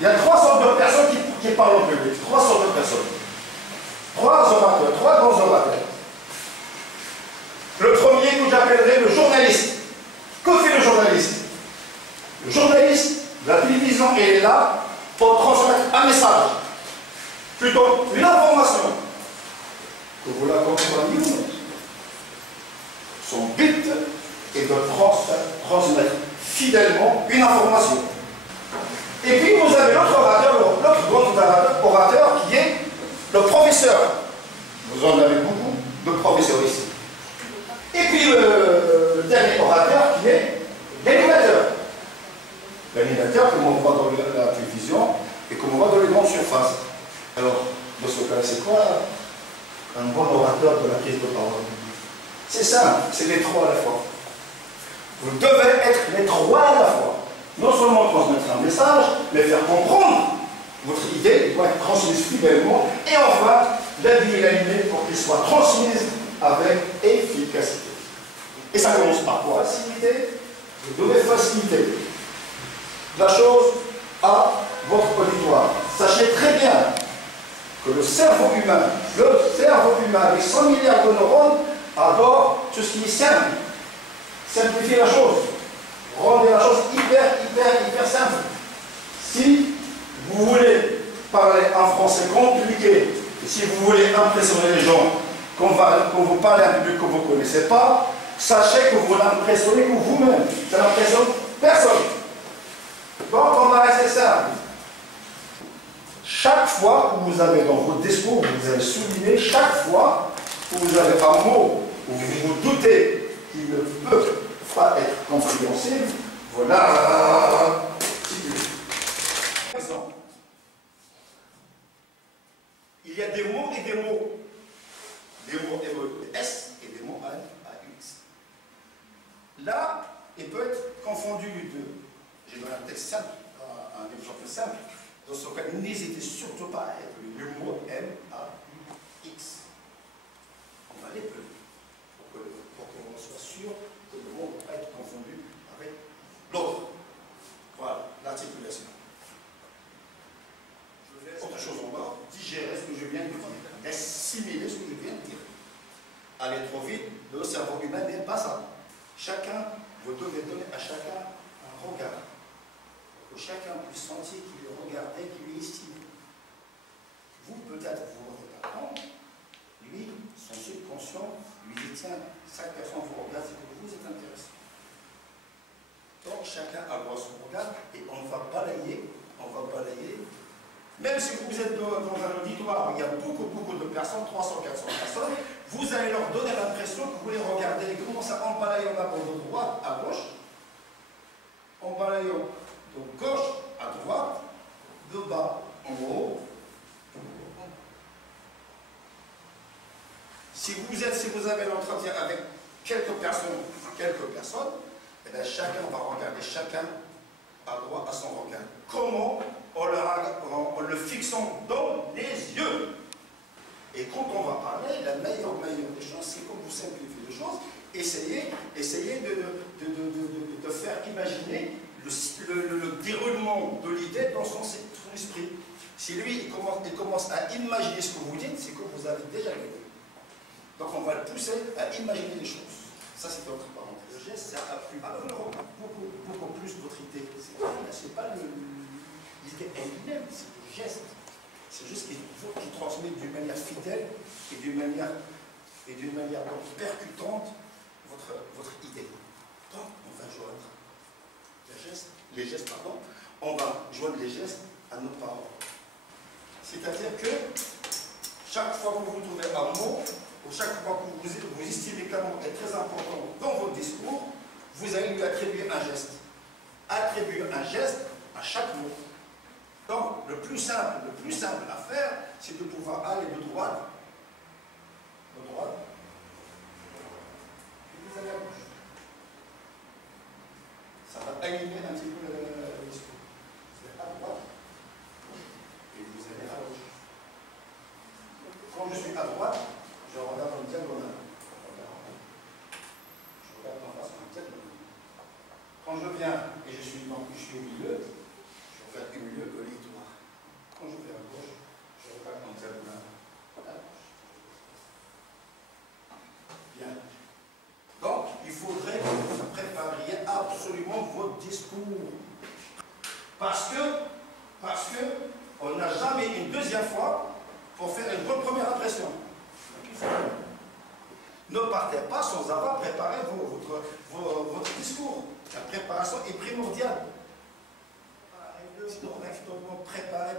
Il y a trois sortes de personnes qui parlent en public. Trois sortes de personnes. Trois orateurs, trois grands orateurs. Le premier que j'appellerai le journaliste. Que fait le journaliste? Le journaliste, la télévision, elle est là pour transmettre un message. Plutôt une information. Que vous la compreniez ou non. Son but est de transmettre fidèlement une information. Et puis vous avez l'autre grand orateur qui est le professeur. Vous en avez beaucoup de professeurs ici. Et puis le dernier orateur qui est l'animateur. L'animateur, comme on voit dans la télévision et comme on voit dans les grandes surfaces. Alors, dans ce cas, c'est quoi un bon orateur de la prise de parole? C'est simple, c'est les trois à la fois. Vous devez être les trois à la fois. Non seulement transmettre un message, mais faire comprendre votre idée doit être transmise fidèlement et enfin l'habiller et l'animer pour qu'il soit transmise avec efficacité. Et ça commence par quoi? Faciliter. Vous devez faciliter la chose à votre auditoire. Sachez très bien que le cerveau humain avec 100 milliards de neurones adore tout ce qui est simple. Simplifiez la chose. Rendez la chose hyper simple. Si vous voulez parler un français compliqué, et si vous voulez impressionner les gens, qu'on vous parle un public que vous ne connaissez pas, sachez que vous n'impressionnez que vous-même. Ça n'impressionne personne. Donc on va rester simple. Chaque fois que vous avez dans votre discours, vous allez souligner, chaque fois que vous avez un mot où vous vous doutez qu'il ne peut pas être compréhensible, voilà. Exemple. Il y a des mots et des mots. Des mots S et des mots AUX. Là, il peut être confondu les deux. J'ai donné un texte simple, un exemple simple. Dans ce cas, n'hésitez surtout pas à être le mot M-A-U-X. On va l'épeler pour qu'on soit sûr que le mot ne va pas être confondu avec l'autre. Voilà, l'articulation. Je laisse autre chose encore, digérer ce que je viens de dire, assimiler ce que je viens de dire. Aller trop vite, le cerveau humain n'est pas ça. Chacun, vous devez donner à chacun un regard. Que chacun puisse sentir qu'il est regardé, qu'il est estimé. Vous, peut-être, vous le regardez, lui, son subconscient, lui dit tiens, chaque personne vous regarde, c'est que vous êtes intéressé. Donc, chacun a droit à son regard et on va balayer. Même si vous êtes dans un auditoire où il y a beaucoup de personnes, 300, 400 personnes, vous allez leur donner l'impression que vous les regardez. Comment ça, en balayant d'abord de droite à gauche, en balayant de gauche à droite, de bas en haut. Si vous avez l'entretien avec quelques personnes, eh bien, chacun va regarder, chacun a droit à son regard. Comment? En le fixant dans les yeux. Et quand on va parler, la meilleure des choses, c'est quand vous simplifiez les choses, essayez de faire imaginer le déroulement de l'idée dans son esprit. Si lui, il commence à imaginer ce que vous dites, c'est que vous avez déjà gagné. Donc on va le pousser à imaginer les choses. Ça, c'est votre parenthèse. Le geste, ça appuie beaucoup plus votre idée. C'est pas l'idée elle-même, c'est le geste. C'est juste qu'il faut qu'il transmette d'une manière fidèle et d'une manière donc percutante votre idée. Donc, on va joindre on va joindre les gestes à nos paroles. C'est-à-dire que chaque fois que vous trouvez un mot, ou chaque fois que vous estimez qu'un mot est très important dans votre discours, vous allez lui attribuer un geste. Attribuer un geste à chaque mot. Donc, le plus simple à faire, c'est de pouvoir aller de droite, puis vous allez à gauche. Ça va animer un petit peu le discours. Vous allez à droite, et vous allez à gauche. Quand je suis à droite, je regarde en diagonale. Je regarde en face en diagonale. Quand je viens et je suis au milieu, je regarde au milieu, au lit. Parce que on n'a jamais une deuxième fois pour faire une bonne première impression. Ne partez pas sans avoir préparé votre discours. La préparation est primordiale. Correctement préparer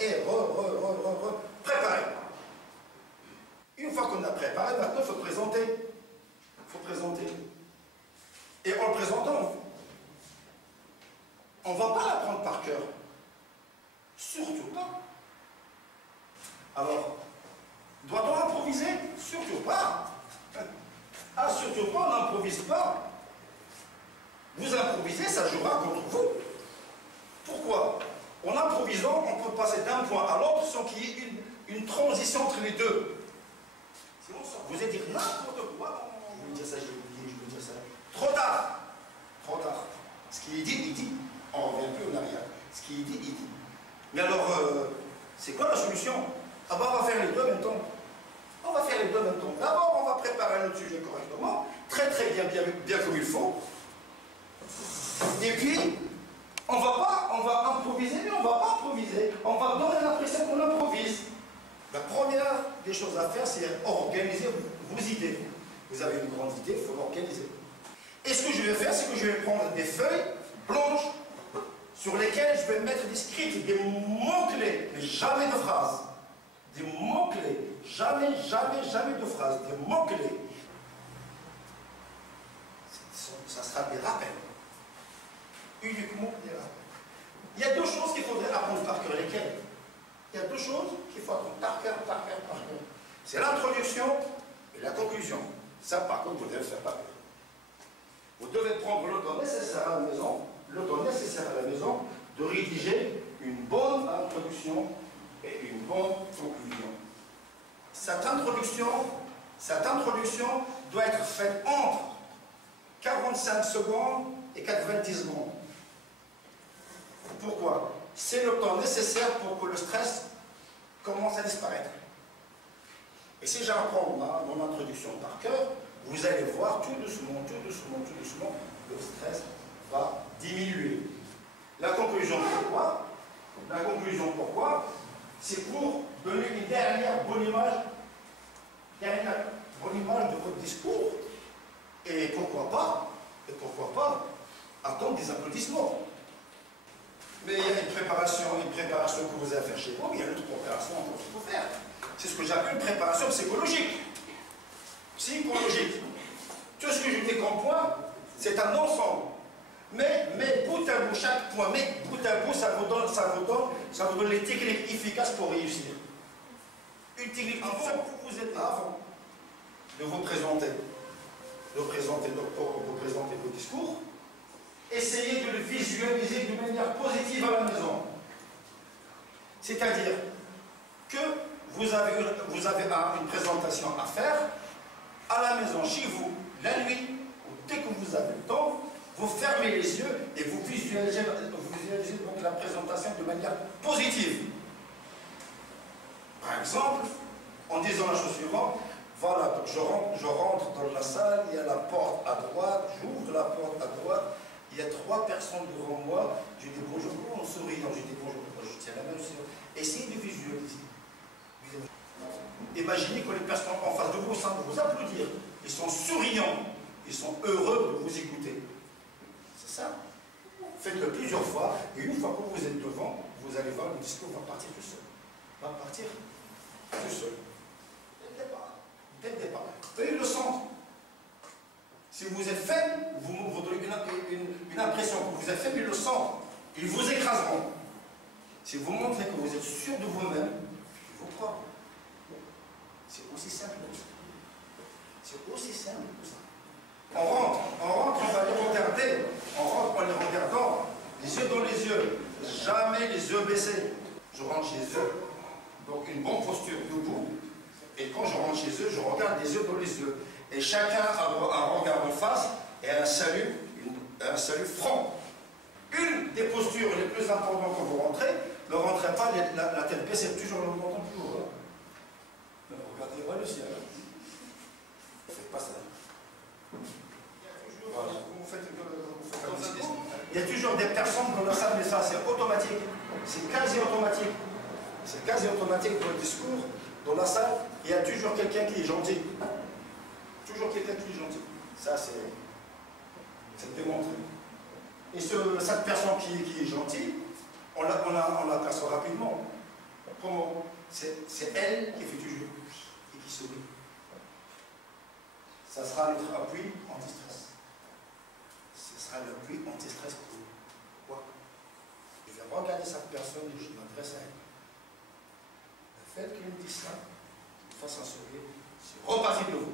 et préparer. Une fois qu'on a préparé, maintenant il faut présenter. Il faut présenter. Et en le présentant, on ne va pas l'apprendre par cœur. Surtout pas. Alors, doit-on improviser? Surtout pas. Ah, surtout pas, on n'improvise pas. Vous improvisez, ça jouera contre vous. Pourquoi? En improvisant, on peut passer d'un point à l'autre sans qu'il y ait une transition entre les deux. Sinon, vous allez dire n'importe quoi. Je vais dire ça, je vais dire ça. Trop tard. Trop tard. Ce qu'il dit, il dit. On ne revient plus en arrière. Ce qu'il dit, il dit. Mais alors, c'est quoi la solution? Ah ben, on va faire les deux en même temps. On va faire les deux en même temps. D'abord, on va préparer notre sujet correctement, très bien comme il faut. Et puis, on va improviser, mais on ne va pas improviser. On va donner l'impression qu'on improvise. La première des choses à faire, c'est organiser vos idées. Vous avez une grande idée, il faut l'organiser. Et ce que je vais faire, c'est que je vais prendre des feuilles blanches sur lesquelles je vais mettre des scripts, des mots-clés, mais jamais de phrases. Des mots-clés. Jamais de phrases. Des mots-clés. Ça sera des rappels. Uniquement des rappels. Il y a deux choses qu'il faudrait apprendre par cœur. Lesquelles? Il y a deux choses qu'il faut apprendre par cœur. C'est l'introduction et la conclusion. Ça, par contre, vous devez faire par cœur. Vous devez prendre le temps nécessaire à la maison, de rédiger une bonne introduction et une bonne conclusion. Cette introduction doit être faite entre 45 secondes et 90 secondes. Pourquoi? C'est le temps nécessaire pour que le stress commence à disparaître. Et si j'apprends mon introduction par cœur, vous allez voir tout doucement, le stress va diminuer. La conclusion, pourquoi? C'est pour donner une dernière bonne image de votre discours. Et pourquoi pas attendre des applaudissements. Mais il y a une préparation que vous allez faire chez vous, mais il y a une autre préparation qu'il faut faire. C'est ce que j'appelle une préparation psychologique. Tout ce que je dis comme point, c'est un ensemble. Mais bout à bout, chaque point, ça vous donne les techniques efficaces pour réussir. Une technique vous êtes avant de vous présenter, vos discours. Essayez de le visualiser de manière positive à la maison. C'est-à-dire que vous avez une présentation à faire à la maison, chez vous, la nuit, ou dès que vous avez le temps, vous fermez les yeux et vous visualisez donc la présentation de manière positive. Par exemple, en disant la chose suivante, voilà, donc je rentre dans la salle, il y a la porte à droite, j'ouvre la porte à droite, il y a 3 personnes devant moi, je dis bonjour en souriant, je dis bonjour, je tiens la main sur. Essayez de visualiser. Imaginez que les personnes en face de vous semblent vous applaudir. Ils sont souriants, ils sont heureux de vous écouter. C'est ça. Faites-le plusieurs fois, et une fois que vous êtes devant, vous allez voir, le discours va partir tout seul. Dès le départ. Eux, ils le sentent. Si vous êtes faible, vous donnez une impression que vous êtes faible, ils le sentent. Ils vous écraseront. Si vous montrez que vous êtes sûr de vous-même, ils vous croient. C'est aussi simple que ça. C'est aussi simple que ça. On rentre, on va les regarder. On rentre en les regardant, les yeux dans les yeux. Jamais les yeux baissés. Je rentre chez eux, donc une bonne posture debout. Et quand je rentre chez eux, je regarde les yeux dans les yeux. Et chacun a un regard en face et un salut franc. Une des postures les plus importantes quand vous rentrez, ne rentrez pas la tête baissée, toujours le menton plus haut. Ne regardez pas le ciel. Ne faites pas ça. Voilà. Vous faites un discours. Il y a toujours des personnes dans la salle, mais ça c'est automatique. C'est quasi automatique. C'est quasi automatique dans le discours. Dans la salle, il y a toujours quelqu'un qui est gentil. Toujours quelqu'un qui est gentil. Ça c'est démontré. Et cette personne qui est gentille, on l'aperçoit rapidement. Comment? C'est elle qui fait toujours et qui sourit. Ça sera notre appui anti-stress. Ce sera l'appui anti-stress pour quoi? Je vais regarder cette personne et je m'adresse à elle. Le fait qu'elle me dise ça, qu'il me fasse un sourire, c'est reparti de vous.